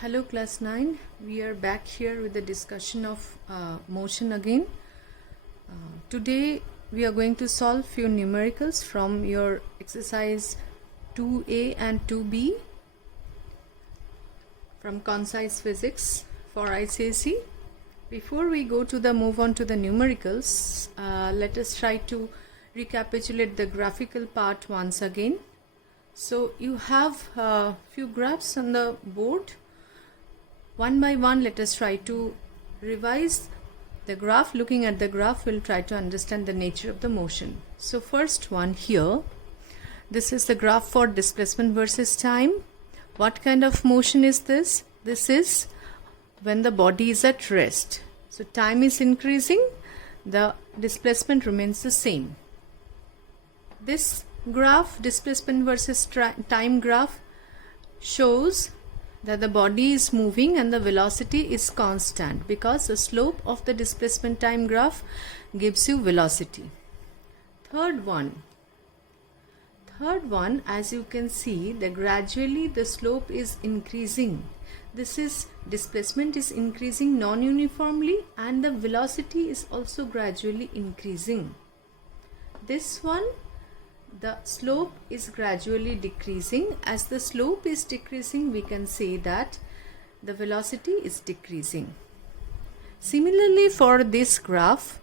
Hello class 9, we are back here with the discussion of motion again. Today we are going to solve few numericals from your exercise 2A and 2B from Concise Physics for ICSE. Before we move on to the numericals, let us try to recapitulate the graphical part once again. So you have a few graphs on the board. One by one, let us try to revise the graph. Looking at the graph, we'll try to understand the nature of the motion. So first one here, this is the graph for displacement versus time. What kind of motion is this? This is when the body is at rest. So time is increasing, the displacement remains the same. This graph, displacement versus time graph, shows that the body is moving and the velocity is constant because the slope of the displacement time graph gives you velocity. Third one, as you can see, gradually the slope is increasing. This is displacement is increasing non-uniformly and the velocity is also gradually increasing. This one, the slope is gradually decreasing. As the slope is decreasing, we can say that the velocity is decreasing. Similarly, for this graph,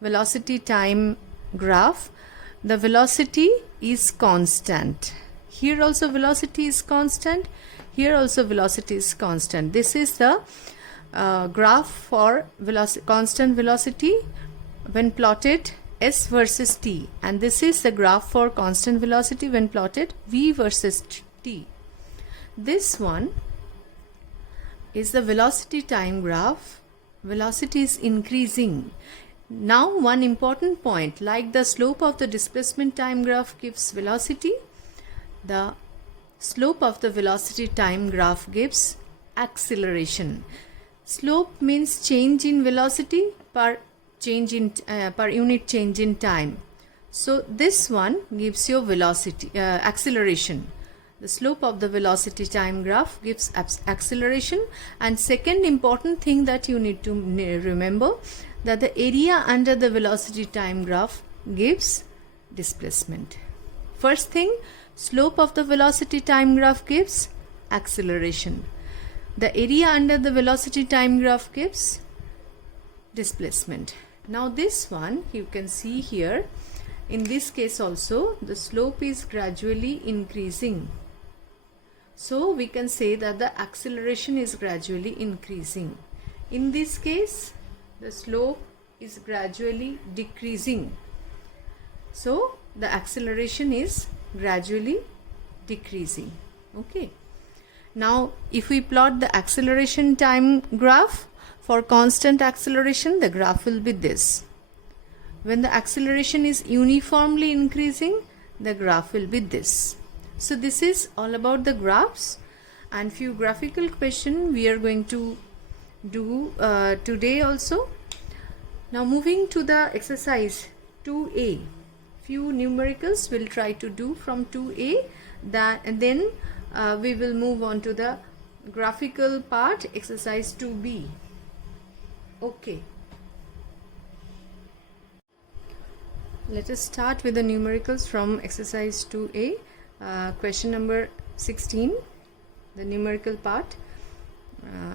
velocity time graph, the velocity is constant. Here also velocity is constant. Here also velocity is constant. This is the graph for constant velocity when plotted S versus T, and this is the graph for constant velocity when plotted V versus T. This one is the velocity time graph. Velocity is increasing. Now one important point, like the slope of the displacement time graph gives velocity, the slope of the velocity time graph gives acceleration. Slope means change in velocity per unit change in time. So this one gives you velocity acceleration. The slope of the velocity time graph gives acceleration. And second important thing that you need to remember, that the area under the velocity time graph gives displacement. First thing, slope of the velocity time graph gives acceleration. The area under the velocity time graph gives displacement. Now this one, you can see here, in this case also the slope is gradually increasing. So we can say that the acceleration is gradually increasing. In this case, the slope is gradually decreasing. So the acceleration is gradually decreasing. Okay. Now if we plot the acceleration time graph, for constant acceleration, the graph will be this. When the acceleration is uniformly increasing, the graph will be this. So this is all about the graphs, and few graphical questions we are going to do today also. Now moving to the exercise 2A, few numericals we'll try to do from 2A, and then we will move on to the graphical part, exercise 2B. Okay, let us start with the numericals from exercise 2A, question number 16, the numerical part,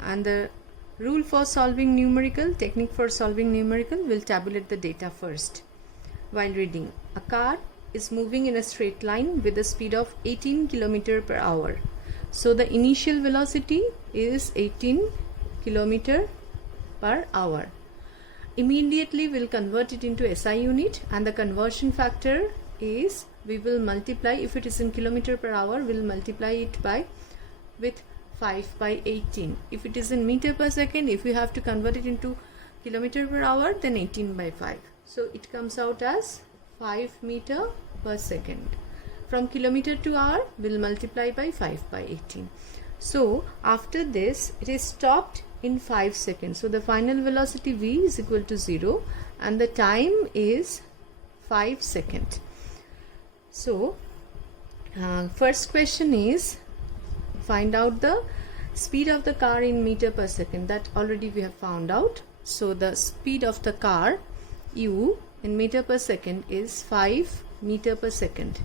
and the rule for solving numerical, technique for solving numerical. Will tabulate the data first. While reading, a car is moving in a straight line with a speed of 18 km per hour. So the initial velocity is 18 km per hour. Immediately we'll convert it into SI unit, and the conversion factor is, we will multiply, if it is in kilometer per hour, we'll multiply it with 5 by 18. If it is in meter per second, if we have to convert it into kilometer per hour, then 18 by 5. So it comes out as 5 meter per second. From kilometer to hour, we'll multiply by 5 by 18. So after this, it is stopped in 5 seconds. So the final velocity V is equal to 0 and the time is 5 seconds. So first question is, find out the Speed of the car in meter per second, that already we have found out. So the speed of the car u in meter per second is 5 meter per second.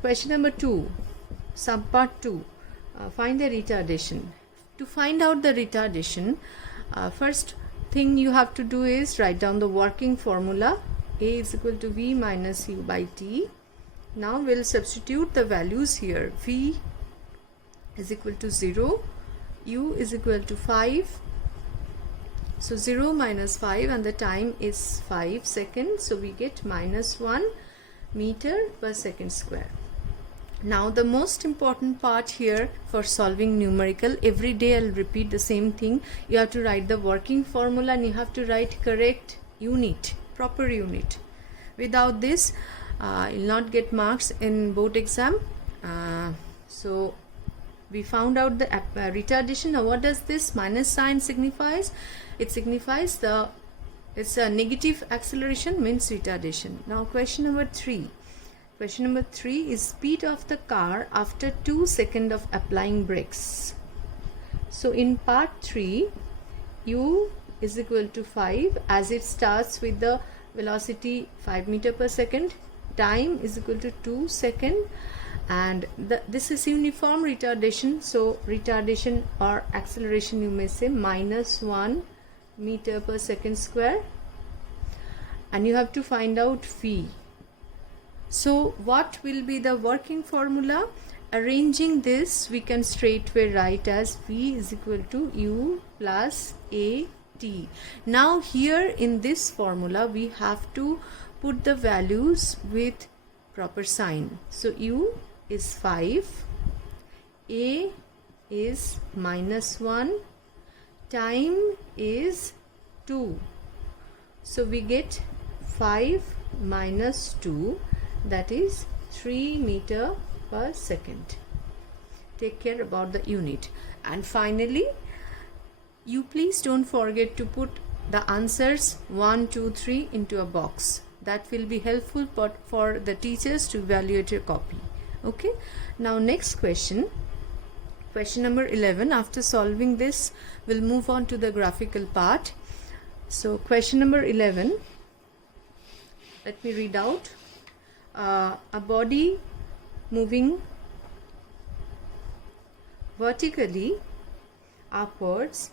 Question number 2, subpart 2, find the retardation. To find out the retardation, first thing you have to do is write down the working formula. A is equal to V minus U by T. Now we'll substitute the values here. V is equal to 0, U is equal to 5. So 0 minus 5 and the time is 5 seconds. So we get minus 1 meter per second square. Now the most important part here for solving numerical, every day I'll repeat the same thing. You have to write the working formula and you have to write correct unit, proper unit. Without this, you'll not get marks in board exam. So we found out the retardation. Now what does this minus sign signifies? It signifies it's a negative acceleration, means retardation. Now question number 3. Question number 3 is speed of the car after 2 seconds of applying brakes. So in part 3, u is equal to 5 as it starts with the velocity 5 meter per second. Time is equal to 2 seconds and this is uniform retardation. So retardation or acceleration you may say minus 1 meter per second square, and you have to find out v. So what will be the working formula? Arranging this, we can straightway write as v is equal to u plus at. Now here in this formula we have to put the values with proper sign. So u is 5, a is minus 1, time is 2. So we get 5 minus 2, that is 3 meter per second. Take care about the unit. And finally, you please don't forget to put the answers 1, 2, 3 into a box. That will be helpful for the teachers to evaluate your copy. Okay. Now next question. Question number 11. After solving this, we'll move on to the graphical part. So question number 11. Let me read out. A body moving vertically upwards,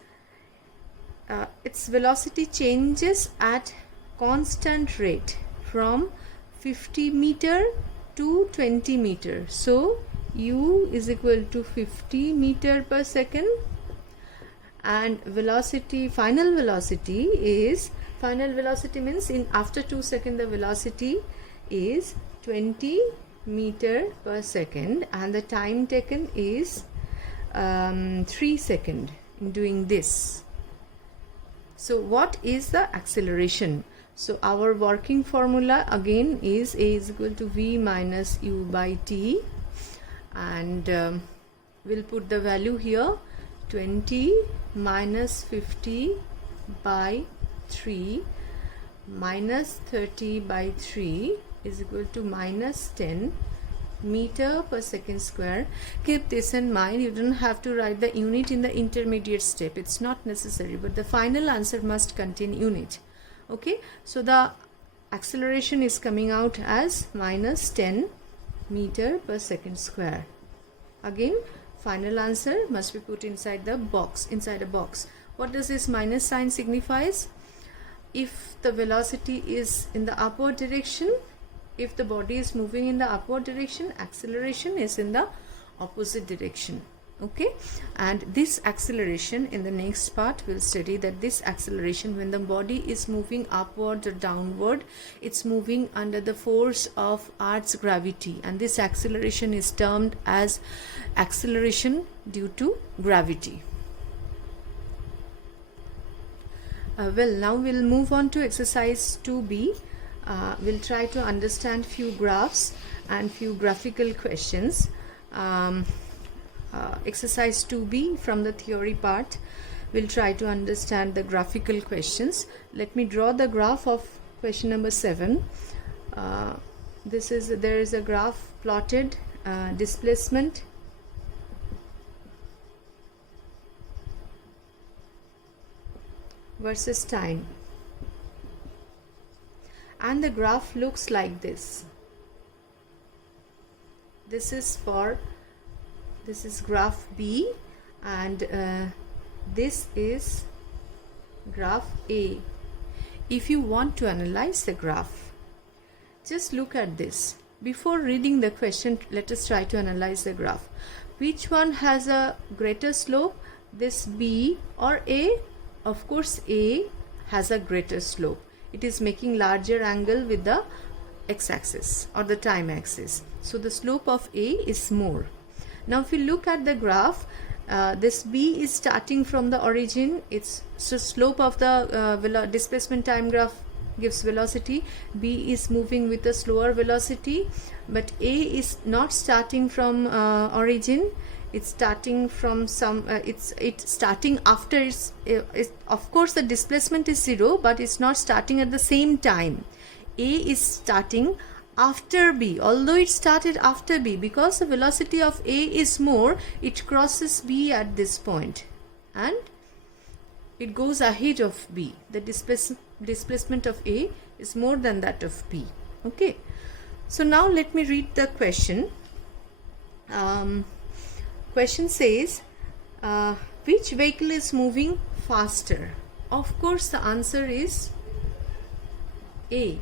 its velocity changes at constant rate from 50 meter to 20 meter. So u is equal to 50 meter per second, and final velocity means in after 2 seconds the velocity is 20 meter per second and the time taken is 3 seconds in doing this. So what is the acceleration? So our working formula again is a is equal to v minus u by t, and we'll put the value here. 20 minus 50 by 3 minus 30 by 3 is equal to minus 10 meter per second square. Keep this in mind. You don't have to write the unit in the intermediate step. It's not necessary, but the final answer must contain unit. Okay, so the acceleration is coming out as minus 10 meter per second square. Again, final answer must be put inside a box. What does this minus sign signifies? If the velocity is in the upward direction, if the body is moving in the upward direction, acceleration is in the opposite direction. Okay, and this acceleration in the next part we'll study that this acceleration when the body is moving upward or downward, it's moving under the force of Earth's gravity, and this acceleration is termed as acceleration due to gravity. Well, now we'll move on to exercise 2b. We'll try to understand few graphs and few graphical questions. Exercise 2b from the theory part, we'll try to understand the graphical questions. Let me draw the graph of question number 7. There is a graph plotted, displacement versus time, and the graph looks like this. This is graph B, and this is graph A. If you want to analyze the graph, just look at this. Before reading the question, let us try to analyze the graph. Which one has a greater slope, this B or A? Of course A has a greater slope. It is making larger angle with the x-axis or the time axis. So the slope of A is more. Now if you look at the graph, this B is starting from the origin. It's so slope of the displacement time graph gives velocity. B is moving with a slower velocity, but A is not starting from origin. It's starting from some it's starting after of course the displacement is 0, but it's not starting at the same time. A is starting after B, although it started after B, because the velocity of A is more, it crosses B at this point and it goes ahead of B. The displacement of A is more than that of B. Okay, so now let me read the question. Question says, which vehicle is moving faster? Of course the answer is A.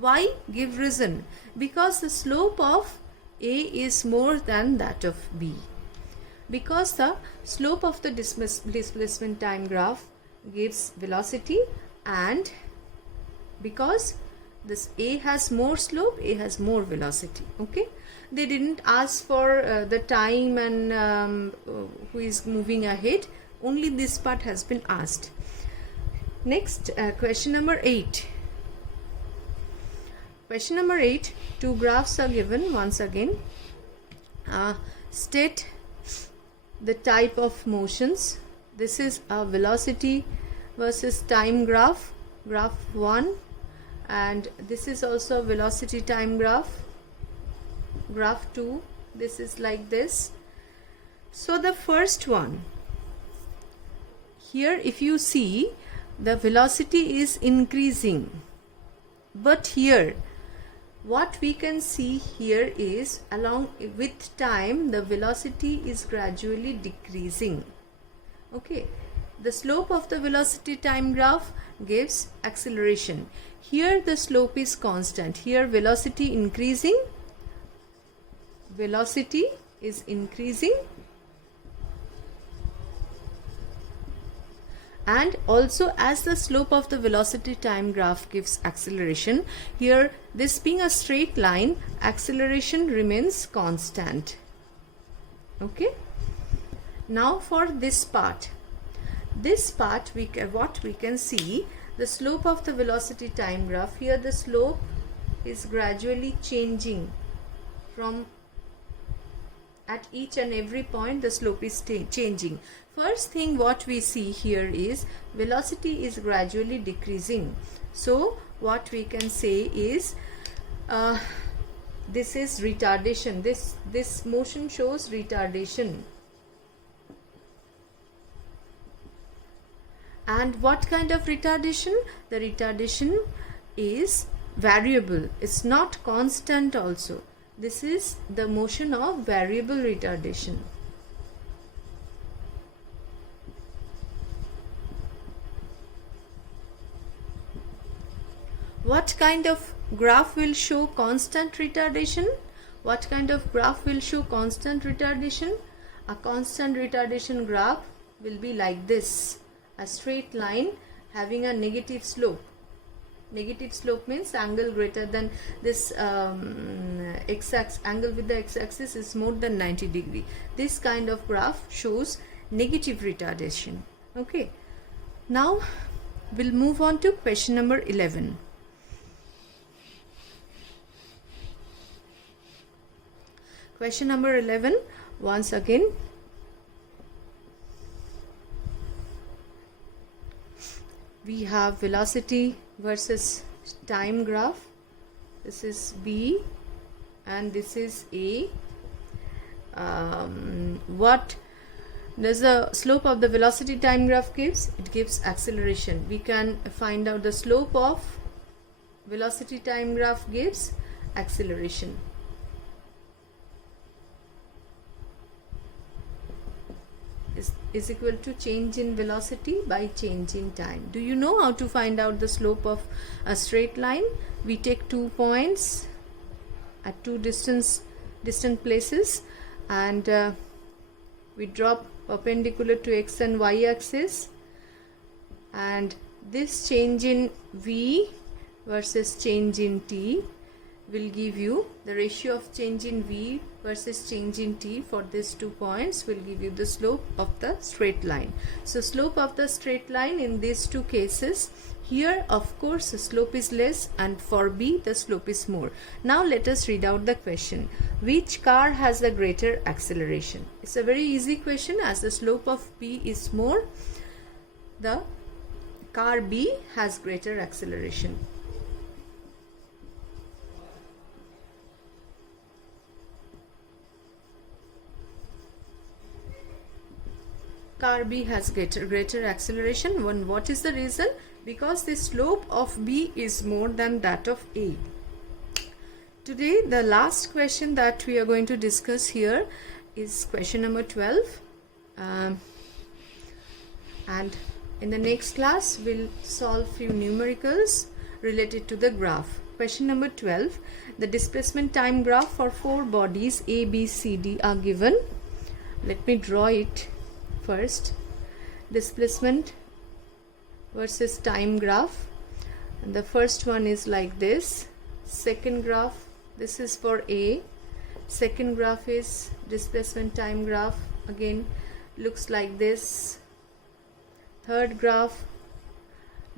Why? Give reason. Because the slope of A is more than that of B. Because the slope of the displacement time graph gives velocity, and because this A has more slope, A has more velocity. Okay, they didn't ask for the time and who is moving ahead. Only this part has been asked. Next, question number 8. Question number 8, two graphs are given once again. State the type of motions. This is a velocity versus time graph, graph 1, and this is also a velocity time graph, graph 2. This is like this. So the first one, here if you see, the velocity is increasing, but here what we can see here is along with time the velocity is gradually decreasing. Okay, the slope of the velocity time graph gives acceleration. Here the slope is constant. Here velocity increasing, velocity is increasing, and also as the slope of the velocity time graph gives acceleration, here this being a straight line, acceleration remains constant. Okay, now for this part what we can see, the slope of the velocity time graph, here the slope is gradually changing from at each and every point. The slope is changing. First thing what we see here is velocity is gradually decreasing. So what we can say is this is retardation. This motion shows retardation. And what kind of retardation? The retardation is variable. It's not constant also. This is the motion of variable retardation. What kind of graph will show constant retardation? What kind of graph will show constant retardation? A constant retardation graph will be like this, a straight line having a negative slope. Negative slope means angle greater than this x-axis, angle with the x-axis is more than 90 degree. This kind of graph shows negative retardation. Okay, now we'll move on to question number 11. Question number 11, once again, we have velocity versus time graph. This is B and this is A. What does the slope of the velocity time graph gives? It gives acceleration. We can find out the slope of velocity time graph gives acceleration. Is equal to change in velocity by change in time. Do you know how to find out the slope of a straight line? We take 2 points at two distant places, and we drop perpendicular to x and y axis, and this change in v versus change in t will give you the ratio of change in v versus change in t for these 2 points will give you the slope of the straight line. So slope of the straight line in these two cases, here of course the slope is less, and for B the slope is more. Now let us read out the question. Which car has the greater acceleration? It's a very easy question. As the slope of B is more, the car B has greater acceleration. Car B has greater acceleration. What is the reason? Because the slope of B is more than that of A. Today the last question that we are going to discuss here is question number 12, and in the next class we'll solve few numericals related to the graph. Question number 12. The displacement time graph for 4 bodies A, B, C, D are given. Let me draw it first. Displacement versus time graph, and the first one is like this. Second graph, this is for A. Second graph is displacement time graph, again looks like this. Third graph,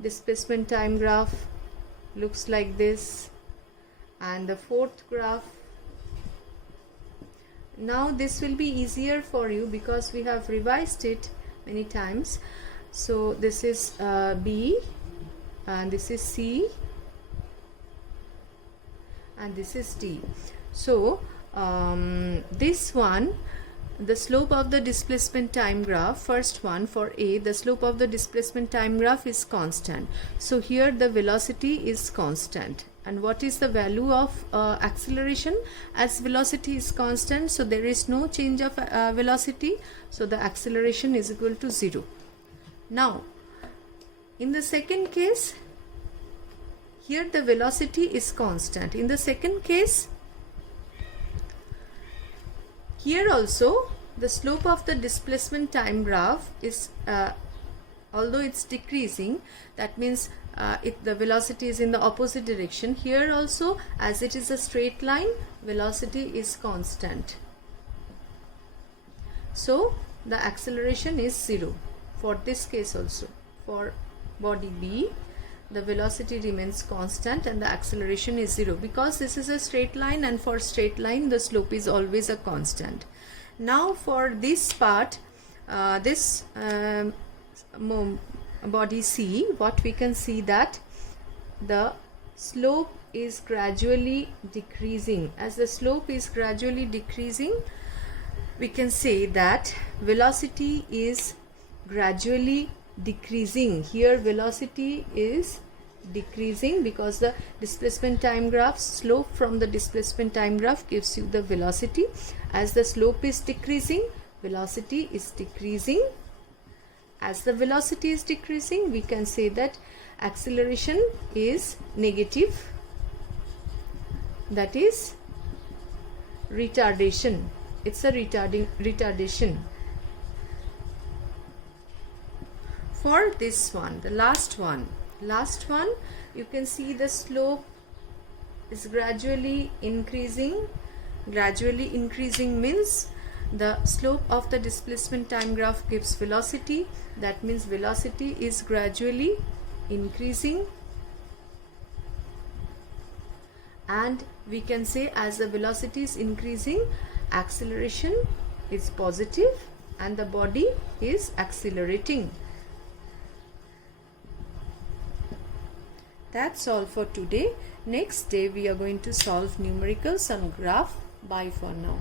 displacement time graph, looks like this. And the fourth graph, now this will be easier for you because we have revised it many times. So this is B, and this is C, and this is D. So this one, the slope of the displacement time graph, first one for A, the slope of the displacement time graph is constant. So here the velocity is constant. And what is the value of acceleration? As velocity is constant, so there is no change of velocity, so the acceleration is equal to 0. Now in the second case, here the velocity is constant. In the second case, here also the slope of the displacement time graph is although it's decreasing, that means the velocity is in the opposite direction. Here also, as it is a straight line, velocity is constant. So the acceleration is 0 for this case also. For body B, the velocity remains constant and the acceleration is 0 because this is a straight line, and for straight line the slope is always a constant. Now for this part, this body C, what we can see that the slope is gradually decreasing. As the slope is gradually decreasing, we can say that velocity is gradually decreasing. Here velocity is decreasing because the displacement time graph, slope from the displacement time graph gives you the velocity. As the slope is decreasing, velocity is decreasing. As the velocity is decreasing, we can say that acceleration is negative, that is retardation. It's a retardation. For this one, the last one, you can see the slope is gradually increasing. Gradually increasing means the slope of the displacement time graph gives velocity. That means velocity is gradually increasing, and we can say as the velocity is increasing, acceleration is positive and the body is accelerating. That's all for today. Next day we are going to solve numericals on graph. Bye for now.